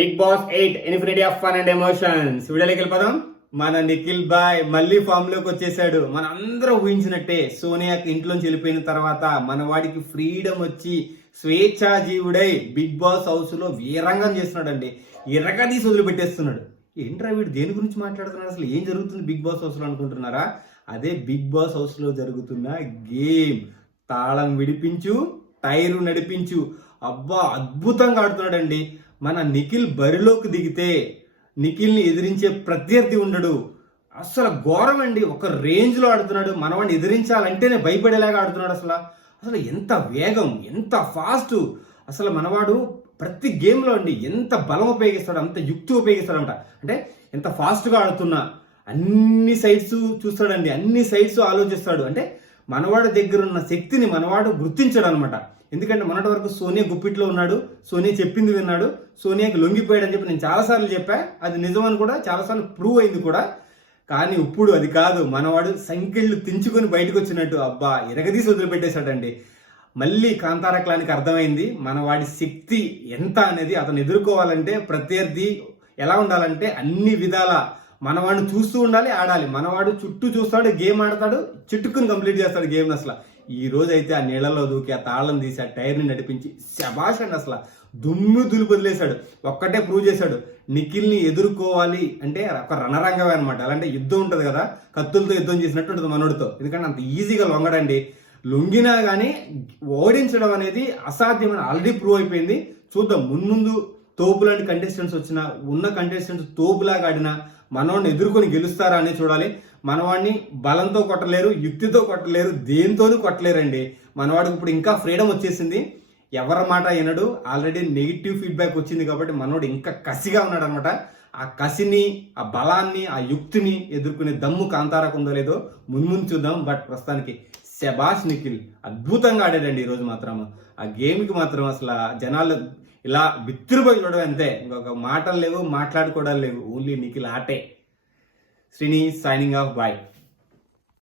Bigg Boss eight infinity of fun and emotions వీడియోలోకి వెళ్ళిపోదాం. మన నిఖిల్ బాయ్ మళ్ళీ ఫామ్లోకి వచ్చేసాడు. మన అందరూ ఊహించినట్టే సోనియాకి ఇంట్లోంచి వెళ్ళిపోయిన తర్వాత మన వాడికి ఫ్రీడమ్ వచ్చి స్వేచ్ఛాజీవుడై బిగ్ బాస్ హౌస్లో వీరంగం చేస్తున్నాడండి. ఇరగదీసి వదిలిపెట్టేస్తున్నాడు. ఏంట్రా వీడు దేని గురించి మాట్లాడుతున్నాడు అసలు? ఏం జరుగుతుంది బిగ్ బాస్ హౌస్లో అనుకుంటున్నారా? అదే బిగ్ బాస్ హౌస్లో జరుగుతున్న గేమ్. తాళం విడిపించు టైరు నడిపించు. అబ్బా అద్భుతంగా ఆడుతున్నాడండి. మన నిఖిల్ బరిలోకి దిగితే నిఖిల్ని ఎదిరించే ప్రత్యర్థి ఉండడు. అసలు ఘోరం అండి ఒక రేంజ్లో ఆడుతున్నాడు. మనవాడిని ఎదిరించాలంటేనే భయపడేలాగా ఆడుతున్నాడు అసలు. అసలు ఎంత వేగం ఎంత ఫాస్ట్. అసలు మనవాడు ప్రతి గేమ్లో అండి ఎంత బలం ఉపయోగిస్తాడు అంత యుక్తి ఉపయోగిస్తాడంట. అంటే ఎంత ఫాస్ట్గా ఆడుతున్నా అన్ని సైడ్స్ చూస్తాడండి. అన్ని సైడ్స్ ఆలోచిస్తాడు. అంటే మనవాడి దగ్గర ఉన్న శక్తిని మనవాడు గుర్తించాడు అనమాట ఎందుకంటే మొన్నటి వరకు సోనియా గుప్పిట్లో ఉన్నాడు సోనియా చెప్పింది విన్నాడు సోనియాకి లొంగిపోయాడు అని చెప్పి నేను చాలాసార్లు చెప్పా అది నిజమని కూడా చాలాసార్లు ప్రూవ్ అయింది కూడా. కానీ ఇప్పుడు అది కాదు మనవాడు సంఖ్యలు తెంచుకొని బయటకు వచ్చినట్టు అబ్బా ఎరగదీసి వదిలిపెట్టేశాడండి. మళ్ళీ కాంతార క్లానికి అర్థమైంది మనవాడి శక్తి ఎంత అనేది అతను ఎదుర్కోవాలంటే ప్రత్యర్థి ఎలా ఉండాలంటే అన్ని విధాల మనవాడిని చూస్తూ ఉండాలి ఆడాలి. మనవాడు చుట్టూ చూస్తాడు గేమ్ ఆడతాడు చిట్టుకుని కంప్లీట్ చేస్తాడు గేమ్ అసలు. ఈ రోజు అయితే ఆ నీళ్ళలో దూకి ఆ తాళం తీసి ఆ టైర్ని నడిపించి శబాష్ అండి అసలు. దుమ్ము దులుపు వదిలేశాడు. ఒక్కటే ప్రూవ్ చేశాడు. నిఖిల్ని ఎదుర్కోవాలి అంటే ఒక రణరంగమే అనమాట అలాంటి యుద్ధం ఉంటుంది కదా కత్తులతో యుద్ధం చేసినట్టు ఉంటుంది మనోడితో. ఎందుకంటే అంత ఈజీగా లొంగడండి. లొంగినా కానీ ఓడించడం అనేది అసాధ్యమైన ఆల్రెడీ ప్రూవ్ అయిపోయింది. చూద్దాం మున్ముందు తోపు లాంటి కంటెస్టెంట్స్ వచ్చిన ఉన్న కంటెస్టెంట్స్ తోపులాగా ఆడినా మనవాడిని ఎదుర్కొని గెలుస్తారా అని చూడాలి. మనవాడిని బలంతో కొట్టలేరు యుక్తితో కొట్టలేరు దేంతోనూ కొట్టలేరండి. మనవాడికి ఇప్పుడు ఇంకా ఫ్రీడమ్ వచ్చేసింది. ఎవరి మాట వినడు. ఆల్రెడీ నెగిటివ్ ఫీడ్బ్యాక్ వచ్చింది కాబట్టి మనోడు ఇంకా కసిగా ఉన్నాడు అనమాట ఆ కసిని ఆ బలాన్ని ఆ యుక్తిని ఎదుర్కొనే దమ్ము కాంతారకు ఉందో లేదో ముందు చూద్దాం. బట్ ప్రస్తుతానికి శబాష్ నిఖిల్ అద్భుతంగా ఆడాడండి ఈరోజు మాత్రం. ఆ గేమ్కి మాత్రం అసలు జనాలు ఇలా బిత్తిరిపోయి చూడడం అంతే. ఇంకొక మాటలు లేవు మాట్లాడుకోవడం లేవు. ఓన్లీ నిఖిల్ ఆటే. Srini signing off bye